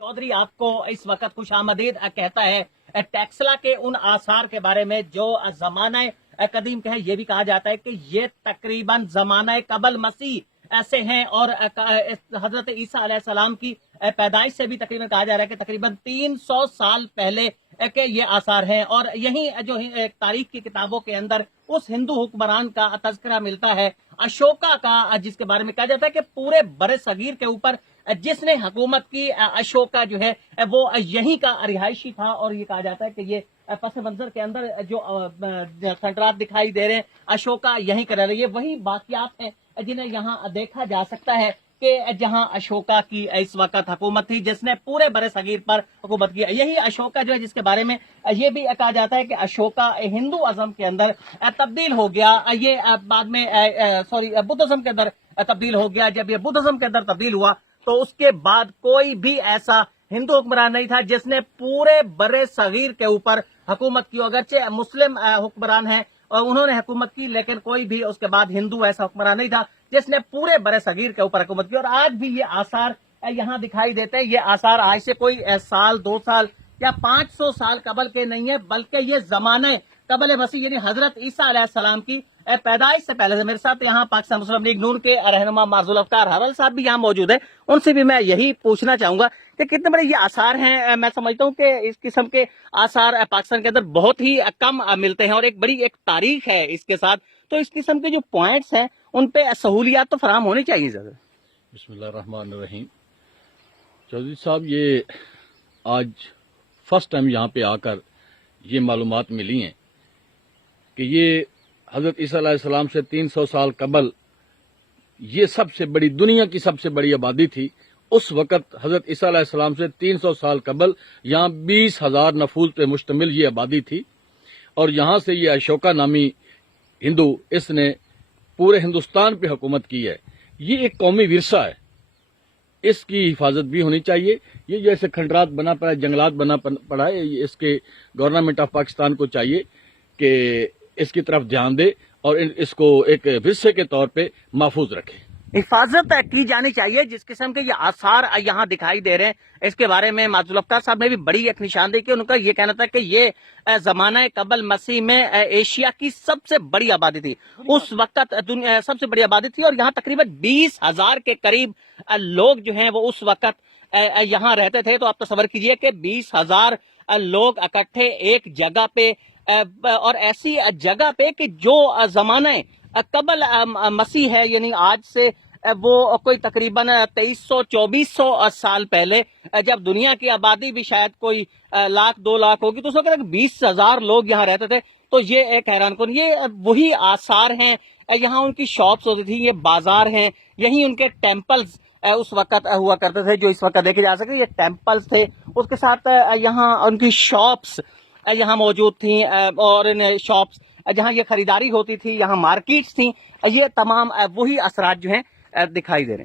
चौधरी आपको इस वक्त खुशामदीद कहता है। टेक्सला के उन आसार के बारे में जो जमाना कदीम के हैं, ये भी कहा जाता है कि ये तकरीबन जमाना कबल मसीह ऐसे हैं और हजरत ईसा अलैहिस्सलाम की पैदाइश से भी तकरीबन कहा जा रहा है कि तकरीबन 300 साल पहले के ये आसार हैं। और यही जो तारीख की किताबों के अंदर उस हिंदू हुक्मरान का तज़किरा मिलता है, अशोका का, जिसके बारे में कहा जाता है कि पूरे बरे सगीर के ऊपर जिसने हुकूमत की, अशोका जो है वो यहीं का रिहायशी था। और ये कहा जाता है कि ये पस मंजर के अंदर जो खंडरात दिखाई दे रहे हैं, अशोका यहीं कर रही है। वही बाकियात हैं जिन्हें यहाँ देखा जा सकता है कि जहां अशोका की इस वक्त हुकूमत थी, जिसने पूरे बरे सगीर पर हुकूमत की। यही अशोका जो है जिसके बारे में ये भी कहा जाता है कि अशोका हिंदू अज़म के अंदर तब्दील हो गया। ये बाद में बुद्धिज्म के अंदर तब्दील हो गया। जब ये बुद्धिज्म के अंदर तब्दील हुआ तो उसके बाद कोई भी ऐसा हिंदू हुक्मरान नहीं था जिसने पूरे बरे सगीर के ऊपर हुकूमत की। अगरचे मुस्लिम हुक्मरान हैं और उन्होंने हुकूमत की, लेकिन कोई भी उसके बाद हिंदू ऐसा हुक्मरान नहीं था जिसने पूरे बरे सगीर के ऊपर हुकूमत की। और आज भी ये आसार यहाँ दिखाई देते हैं। ये आसार आज से कोई साल, 2 साल या 500 साल कबल के नहीं है, बल्कि ये जमाने कबल मसीह यानी हजरत ईसा अलैहिस्सलाम की पैदाइश से पहले से। मेरे साथ यहाँ पाकिस्तान मुस्लिम लीग नून के रहनुमा मार्जुल अफ्तार हरल साहब भी यहाँ मौजूद है। उनसे भी मैं यही पूछना चाहूंगा कि कितने बड़े ये आसार हैं। मैं समझता हूँ कि इस किस्म के आसार पाकिस्तान के अंदर बहुत ही कम मिलते हैं और एक बड़ी एक तारीख है इसके साथ। तो इस किस्म के जो पॉइंट्स हैं उन पे सहूलियात तो फराम होनी चाहिए सर। बिस्मिल्लाहिर्रहमानिर्रहीम। चौधरी साहब, ये आज फर्स्ट टाइम यहाँ पे आकर ये मालूमात मिली हैं कि ये हजरत ईसा अलैहिस्सलाम से 300 साल कबल ये सबसे बड़ी, दुनिया की सबसे बड़ी आबादी थी। उस वक़्त हजरत ईसा अलैहिस्सलाम से 300 साल कबल यहाँ 20,000 नफूस पे मुश्तमिल ये आबादी थी। और यहाँ से ये अशोका नामी हिंदू, इसने पूरे हिंदुस्तान पे हुकूमत की है। ये एक कौमी विरसा है, इसकी हिफाजत भी होनी चाहिए। ये जैसे खंडरात बना पड़ा है, जंगलात बना पड़ा है, इसके गवर्नमेंट ऑफ पाकिस्तान को चाहिए कि इसकी तरफ ध्यान दे और इसको एक विरसे के तौर पे महफूज रखे। हिफाजत की जानी चाहिए। जिस किस्म के ये आसार यहाँ दिखाई दे रहे हैं, इसके बारे में मार्जुल अफ्तार साहब ने भी बड़ी एक निशानदेही की। उनका ये कहना था कि ये जमाना कबल मसीह में एशिया की सबसे बड़ी आबादी थी। उस वक्त दुनिया सबसे बड़ी आबादी थी और यहाँ तकरीबन 20,000 के करीब लोग जो हैं वो उस वक्त यहाँ रहते थे। तो आप तसव्वुर कीजिए कि 20,000 लोग इकट्ठे एक जगह पे, और ऐसी जगह पे कि जो जमाना कबल मसीह है, यानी आज से वो कोई तकरीबन 2300-2400 साल पहले, जब दुनिया की आबादी भी शायद कोई 1,00,000-2 लाख होगी, तो उस वक्त 20,000 लोग यहाँ रहते थे। तो ये एक हैरान कौन, ये वही आसार हैं। यहाँ उनकी शॉप्स होती थी, ये बाजार हैं, यही उनके टेम्पल्स उस वक्त हुआ करते थे जो इस वक्त देखे जा सके। ये टेम्पल्स थे, उसके साथ यहाँ उनकी शॉप्स यहाँ मौजूद थी और इन शॉप्स जहाँ ये खरीदारी होती थी, यहाँ मार्केट्स थी। ये तमाम वही असरात जो हैं दिखाई दे रहे हैं।